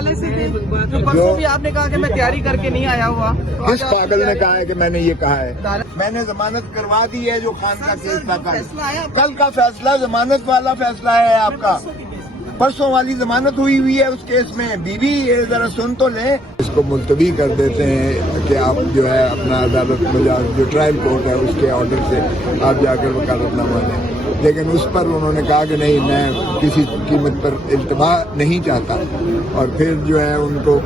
حوالے سے تھے جو پرسوں بھی آپ نے کہا کہ میں تیاری کر کے نہیں آیا ہوا. کس پاگل نے کہا ہے کہ میں نے یہ کہا ہے؟ میں نے ضمانت کروا دی ہے جو خان کا کیس تھا. کل کا فیصلہ ضمانت والا فیصلہ ہے آپ کا. پرسوں والی ضمانت ہوئی ہے اس کیس میں. بیوی یہ ذرا سن تو لیں. اس کو ملتوی کر دیتے ہیں کہ آپ جو ہے اپنا عدالت میں جو ٹرائل کورٹ ہے اس کے آرڈر سے آپ جا کر وکالت نامہ دیں. لیکن اس پر انہوں نے کہا کہ نہیں میں کسی قیمت پر التوا نہیں چاہتا. اور پھر جو ہے ان کو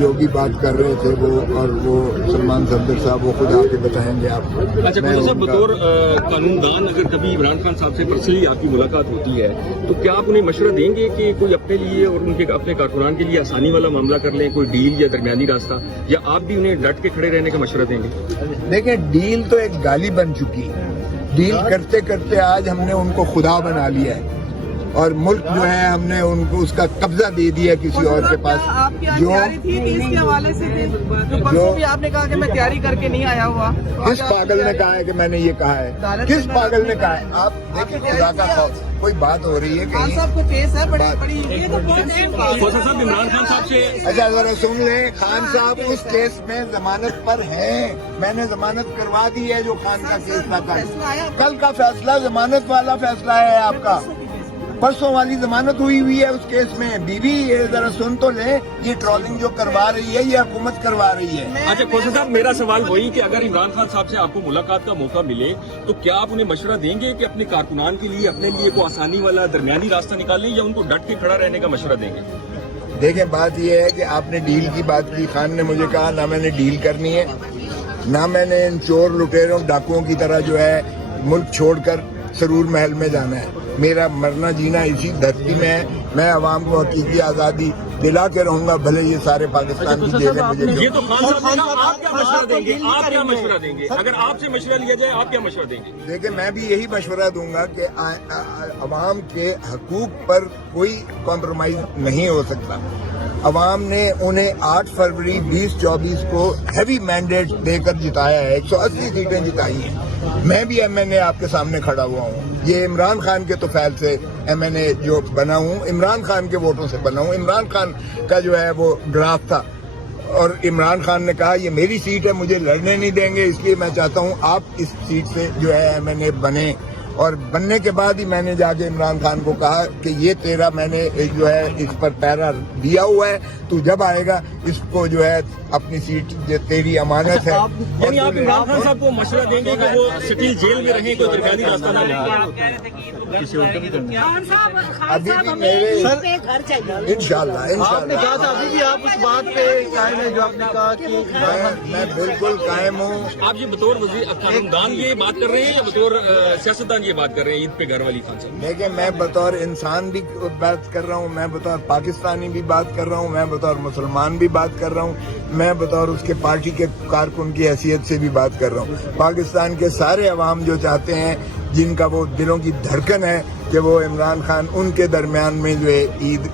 جو بھی بات کر رہے تھے وہ اور وہ سلمان صفدر صاحب وہ خود آ کے بتائیں گے آپ کو. اچھا صاحب بطور قانون دان اگر کبھی عمران خان صاحب سے پرسنلی آپ کی ملاقات ہوتی ہے تو کیا آپ انہیں مشورہ دیں گے کہ کوئی اپنے لیے اور ان کے اپنے کارکنان کے لیے آسانی والا معاملہ کر لیں, کوئی ڈیل یا درمیانی راستہ, یا آپ بھی انہیں ڈٹ کے کھڑے رہنے کا مشورہ دیں گے؟ دیکھیں ڈیل تو ایک گالی بن چکی ہے. ڈیل کرتے کرتے آج ہم نے ان کو خدا بنا لیا ہے اور ملک جو ہے ہم نے ان کو اس کا قبضہ دے دیا کسی اور کے پاس. آپ کی تیاری تھی اس کے حوالے سے تھے جو پرسوں بھی آپ نے کہا کہ میں تیاری کر کے نہیں آیا ہوا. کس پاگل نے کہا ہے کہ میں نے یہ کہا ہے؟ کس پاگل نے کہا ہے؟ آپ دیکھیں خدا کا خوف, کوئی بات ہو رہی ہے خان صاحب کو کیس ہے بڑی صاحب عمران خان صاحب سے اچھا ذرا سن لیں. خان صاحب اس کیس میں ضمانت پر ہیں. میں نے ضمانت کروا دی ہے جو خان کا کیس تھا. کل کا فیصلہ ضمانت والا فیصلہ ہے آپ کا. پرسوں والی ضمانت ہوئی ہے اس کیس میں. بیوی یہ ذرا سن تو لیں. یہ ٹرولنگ جو کروا رہی ہے یہ حکومت کروا رہی ہے. اچھا کھوسا صاحب میرا سوال وہی کہ اگر عمران خان صاحب سے آپ کو ملاقات کا موقع ملے تو کیا آپ انہیں مشورہ دیں گے کہ اپنے کارکنان کے لیے اپنے لیے کوئی آسانی والا درمیانی راستہ نکالیں, یا ان کو ڈٹ کے کھڑا رہنے کا مشورہ دیں گے؟ دیکھیں بات یہ ہے کہ آپ نے ڈیل کی بات کی. خان نے مجھے کہا نہ میں نے ڈیل کرنی ہے, نہ میں نے ان چور لٹیروں ڈاکوؤں کی طرح جو ہے ملک چھوڑ کر سرور محل میں جانا ہے. میرا مرنا جینا اسی دھرتی میں ہے. میں عوام کو حقیقی آزادی دلا کے رہوں گا, بھلے یہ سارے پاکستان کی جیلیں مجھے. یہ تو خان صاحب نے کہا, آپ کیا مشورہ دیں گے؟ آپ کیا مشورہ دیں گے اگر آپ سے مشورہ لیا جائے؟ آپ کیا مشورہ دیں گے؟ دیکھیں میں بھی یہی مشورہ دوں گا کہ عوام کے حقوق پر کوئی کمپرومائز نہیں ہو سکتا. عوام نے انہیں 8 فروری 2024 کو ہیوی مینڈیٹ دے کر جتایا ہے. 180 سیٹیں جتائی ہیں. میں بھی ایم این اے آپ کے سامنے کھڑا ہوا ہوں. یہ عمران خان کے توفیل سے ایم این اے جو بنا ہوں, عمران خان کے ووٹوں سے بنا ہوں. عمران خان کا جو ہے وہ ڈرافٹ تھا اور عمران خان نے کہا یہ میری سیٹ ہے, مجھے لڑنے نہیں دیں گے, اس لیے میں چاہتا ہوں آپ اس سیٹ سے جو ہے ایم این اے بنے. اور بننے کے بعد ہی میں نے جا کے عمران خان کو کہا کہ یہ تیرا میں نے جو ہے اس پر پیرا دیا ہوا ہے, تو جب آئے گا اس کو جو ہے اپنی سیٹ تیری امانت ہے. یعنی آپ عمران خان صاحب کو مشورہ دیں گے کہ وہ سٹل جیل میں رہیں, کوئی درمیانی راستہ نہ لیں؟ ابھی بھی میرے انشاءاللہ ابھی بھی آپ اس بات پہ قائم ہیں جو آپ نے کہا کہ میں بالکل قائم ہوں. آپ یہ بطور وزیر قانون یہ بات کر رہے ہیں یا بطور سیاستدان یہ بات کر رہے ہیں عید پہ گھر والی خان صاحب؟ دیکھیں میں بطور انسان بھی بات کر رہا ہوں, میں بطور پاکستانی بھی بات کر رہا ہوں, میں بطور مسلمان بھی بات کر رہا ہوں, میں بطور اس کے پارٹی کے کارکن کی حیثیت سے بھی بات کر رہا ہوں. پاکستان کے سارے عوام جو چاہتے ہیں, جن کا وہ دلوں کی دھڑکن ہے کہ وہ عمران خان ان کے درمیان میں جو ہے عید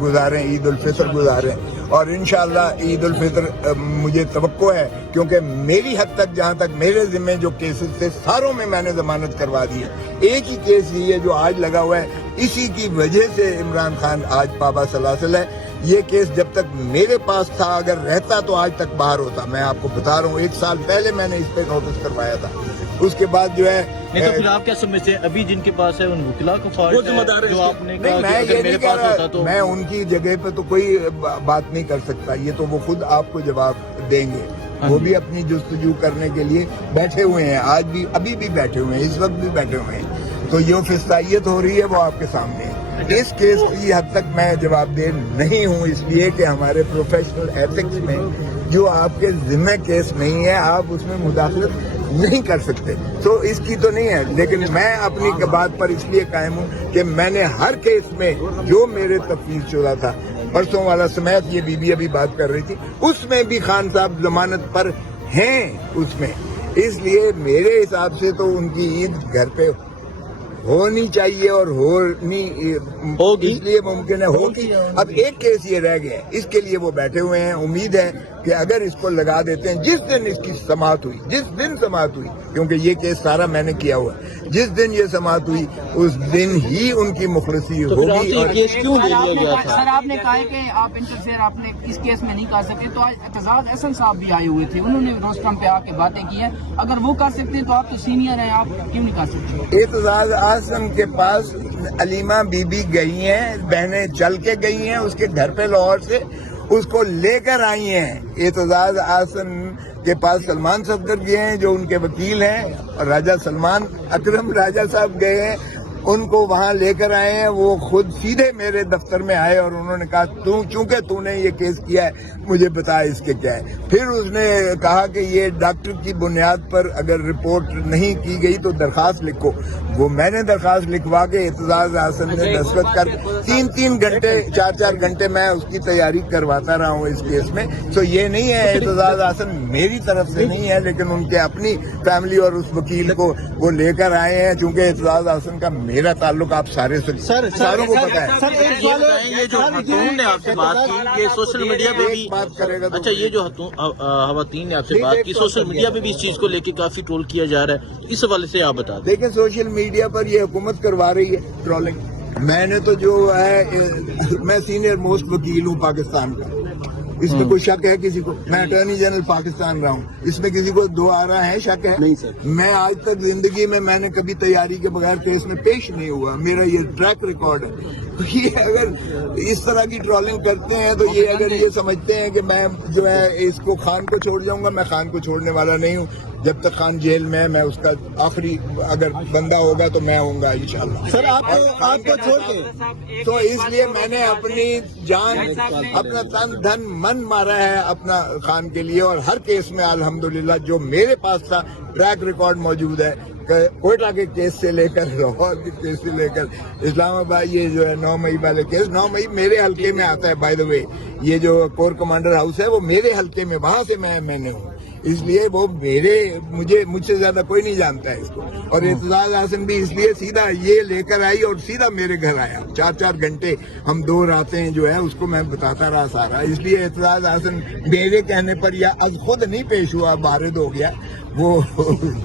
گزاریں, عید الفطر گزاریں. اور انشاءاللہ عید الفطر مجھے توقع ہے, کیونکہ میری حد تک جہاں تک میرے ذمہ جو کیسز تھے ساروں میں میں نے ضمانت کروا دی ہے. ایک ہی کیس یہ ہے جو آج لگا ہوا ہے, اسی کی وجہ سے عمران خان آج پابا سلاسل ہے. یہ کیس جب تک میرے پاس تھا, اگر رہتا تو آج تک باہر ہوتا. میں آپ کو بتا رہا ہوں 1 سال پہلے میں نے اس پہ نوٹس کروایا تھا. اس کے بعد جو ہے نہیں تو پھر آپ کیا سمجھتے ہیں ابھی جن کے پاس ہے ان وکلا کو فالٹ ہے جو آپ نے نہیں, میں یہ نہیں کہہ رہا, میں ان کی جگہ پہ تو کوئی بات نہیں کر سکتا. یہ تو وہ خود آپ کو جواب دیں گے. وہ بھی اپنی جستجو کرنے کے لیے بیٹھے ہوئے ہیں, آج بھی ابھی بھی بیٹھے ہوئے ہیں, اس وقت بھی بیٹھے ہوئے ہیں. تو یہ فستائیت ہو رہی ہے وہ آپ کے سامنے ہے. اس کیس کی حد تک میں جواب دہ نہیں ہوں, اس لیے کہ ہمارے پروفیشنل ایتھکس میں جو آپ کے ذمہ کیس نہیں ہے آپ اس میں مداخلت نہیں کر سکتے. تو اس کی تو نہیں ہے, لیکن میں اپنی بات پر اس لیے قائم ہوں کہ میں نے ہر کیس میں جو میرے تفویض شدہ تھا, پرسوں والا سمیت یہ بی ابھی بات کر رہی تھی, اس میں بھی خان صاحب ضمانت پر ہیں اس میں. اس لیے میرے حساب سے تو ان کی عید گھر پہ ہونی چاہیے اور ہونی ہوگی، اس لیے ممکن ہے ہوگی. اب ایک کیس یہ رہ گیا ہے, اس کے لیے وہ بیٹھے ہوئے ہیں. امید ہے کہ اگر اس کو لگا دیتے ہیں, جس دن اس کی سماعت ہوئی, کیونکہ یہ کیس سارا میں نے کیا ہوا ہے, جس دن یہ سماعت ہوئی اس دن ہی ان کی مخلصی ہوگی. اور کیس کیوں دے دیا گیا تھا؟ سر آپ نے کہا ہے کہ آپ انٹرفیئر آپ نے اس کیس میں نہیں کر سکتے, تو آج اعتزاز احسن صاحب بھی آئے ہوئے تھے, انہوں نے روسٹرم پہ آ کے باتیں کی ہیں. اگر وہ کر سکتے ہیں تو آپ تو سینئر ہیں, آپ کیوں نہیں کر سکتے؟ اعتزاز احسن کے پاس علیمہ بی بی گئی ہیں, بہنیں چل کے گئی ہیں اس کے گھر پہ لاہور سے, اس کو لے کر آئی ہیں. اعتزاز احسن کے پاس سلمان صفدر گئے ہیں جو ان کے وکیل ہیں, اور راجہ سلمان اکرم راجہ صاحب گئے ہیں, ان کو وہاں لے کر آئے ہیں. وہ خود سیدھے میرے دفتر میں آئے اور انہوں نے کہا چونکہ تو نے یہ کیس کیا ہے مجھے بتا اس کے کیا ہے. پھر اس نے کہا کہ یہ ڈاکٹر کی بنیاد پر اگر رپورٹ نہیں کی گئی تو درخواست لکھو. وہ میں نے درخواست لکھوا کے اعتزاز احسن نے دستخط کر 3 گھنٹے 4 گھنٹے میں اس کی تیاری کرواتا رہا ہوں اس کیس میں. تو یہ نہیں ہے اعتزاز احسن میری طرف سے نہیں ہے, لیکن ان کے اپنی فیملی اور اس وکیل کو وہ لے کر آئے ہیں. چونکہ اعتزاز احسن کا میرا تعلق آپ ساروں کو پتا ہے. سر ایک سوال ہے, یہ جو خاتون نے آپ سے بات کی, یہ سوشل میڈیا پہ بھی بات کرے گا. اچھا, یہ جو خواتین نے آپ سے بات کی, سوشل میڈیا پہ بھی اس چیز کو لے کے کافی ٹرول کیا جا رہا ہے, اس حوالے سے آپ بتا دیں. دیکھیں سوشل میڈیا پر یہ حکومت کروا رہی ہے ٹرولنگ. میں نے تو جو ہے, میں سینئر موسٹ وکیل ہوں پاکستان کا, اس میں کوئی شک ہے کسی کو؟ میں اٹارنی جنرل پاکستان رہا ہوں, اس میں کسی کو دو آ رہا ہے شک ہے؟ نہیں سر. میں آج تک زندگی میں نے کبھی تیاری کے بغیر کیس میں پیش نہیں ہوا, میرا یہ ٹریک ریکارڈ ہے. یہ اگر اس طرح کی ٹرولنگ کرتے ہیں تو یہ اگر یہ سمجھتے ہیں کہ میں جو ہے اس کو خان کو چھوڑ جاؤں گا, میں خان کو چھوڑنے والا نہیں ہوں. جب تک خان جیل میں ہے میں اس کا آخری اگر بندہ ہوگا تو میں ہوں گا انشاءاللہ. سر آپ کو چھوڑ کے تو اس لیے میں نے اپنی جان, اپنا تن دھن من مارا ہے اپنا خان کے لیے, اور ہر کیس میں الحمدللہ جو میرے پاس تھا ٹریک ریکارڈ موجود ہے. کوئٹہ کے کیس سے لے کر لاہور کے کیس سے لے کر اسلام آباد, یہ جو ہے 9 مئی والے کیس, 9 مئی میرے حلقے میں آتا ہے. بائی دا وے یہ جو کور کمانڈر ہاؤس ہے وہ میرے حلقے میں, وہاں سے میں نے ہوں, اس لیے وہ مجھ سے زیادہ کوئی نہیں جانتا ہے اس کو. اور اعتزاز احسن بھی اس لیے سیدھا یہ لے کر آئی اور سیدھا میرے گھر آیا. 4 گھنٹے ہم 2 راتیں جو ہے اس کو میں بتاتا رہا سارا. اس لیے اعتزاز احسن میرے کہنے پر یا از خود نہیں پیش ہوا, بارد ہو گیا وہ.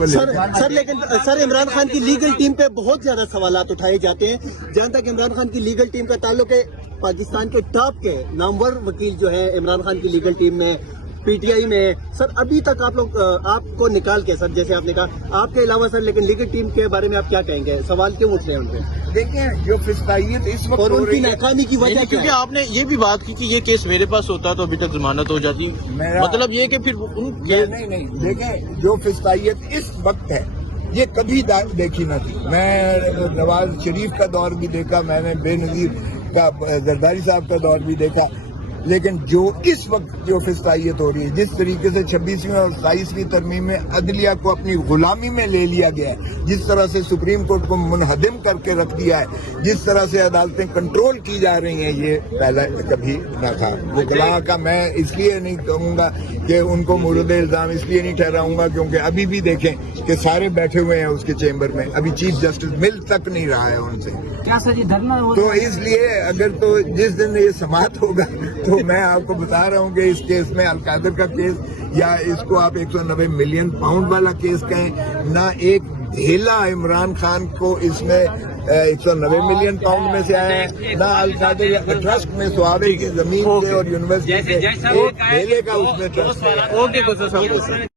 سر لیکن سر عمران خان کی لیگل ٹیم پہ بہت زیادہ سوالات اٹھائے جاتے ہیں. جہاں تک عمران خان کی لیگل ٹیم کا تعلق ہے, پاکستان کے ٹاپ کے نامور وکیل جو ہے عمران خان کی لیگل ٹیم میں, پی ٹی آئی میں, سر ابھی تک آپ کو نکال کے, سر جیسے آپ نے کہا آپ کے علاوہ سر, لیکن لیگل ٹیم کے بارے میں آپ کیا کہیں گے؟ سوال کیوں اٹھ رہے ہیں ان پہ؟ دیکھیں جو فسطائیت اس وقت اور ان ہو کی رہی ہے, ناکامی کی وجہ کیا کیونکہ ہے؟ آپ نے یہ بھی بات کی کہ یہ کیس میرے پاس ہوتا تو ابھی تک ضمانت ہو جاتی, مطلب یہ کہ پھر نہیں دیکھیں جو فسطائیت اس وقت ہے یہ کبھی دیکھی نہ تھی. میں نواز شریف کا دور بھی دیکھا, میں نے بے نظیر کا زرداری صاحب کا دور بھی دیکھا, لیکن جو اس وقت جو فسطائیت ہو رہی ہے, جس طریقے سے 26ویں اور 27ویں ترمیم میں عدلیہ کو اپنی غلامی میں لے لیا گیا ہے, جس طرح سے سپریم کورٹ کو منہدم کر کے رکھ دیا ہے, جس طرح سے عدالتیں کنٹرول کی جا رہی ہیں, یہ پہلا کبھی نہ تھا. وکلاء کا میں اس لیے نہیں کہوں گا کہ ان کو مورد الزام اس لیے نہیں ٹھہراؤں گا کیونکہ ابھی بھی دیکھیں کہ سارے بیٹھے ہوئے ہیں اس کے چیمبر میں, ابھی چیف جسٹس مل تک نہیں رہا ہے ان سے. کیا سر یہ دھرنا ہو؟ تو اس لیے اگر تو جس دن یہ سماعت ہوگا تو میں آپ کو بتا رہا ہوں کہ اس کیس میں القادر کا کیس, یا اس کو آپ 190 ملین پاؤنڈ والا کیس کہیں, نہ ایک ڈھیلا عمران خان کو اس میں 190 ملین پاؤنڈ میں سے آیا ہے, نہ القادر یا ٹرسٹ میں سوابے کی زمین سے اور یونیورسٹی سے ایک ڈھیلے کا اس میں ٹرسٹ ہے.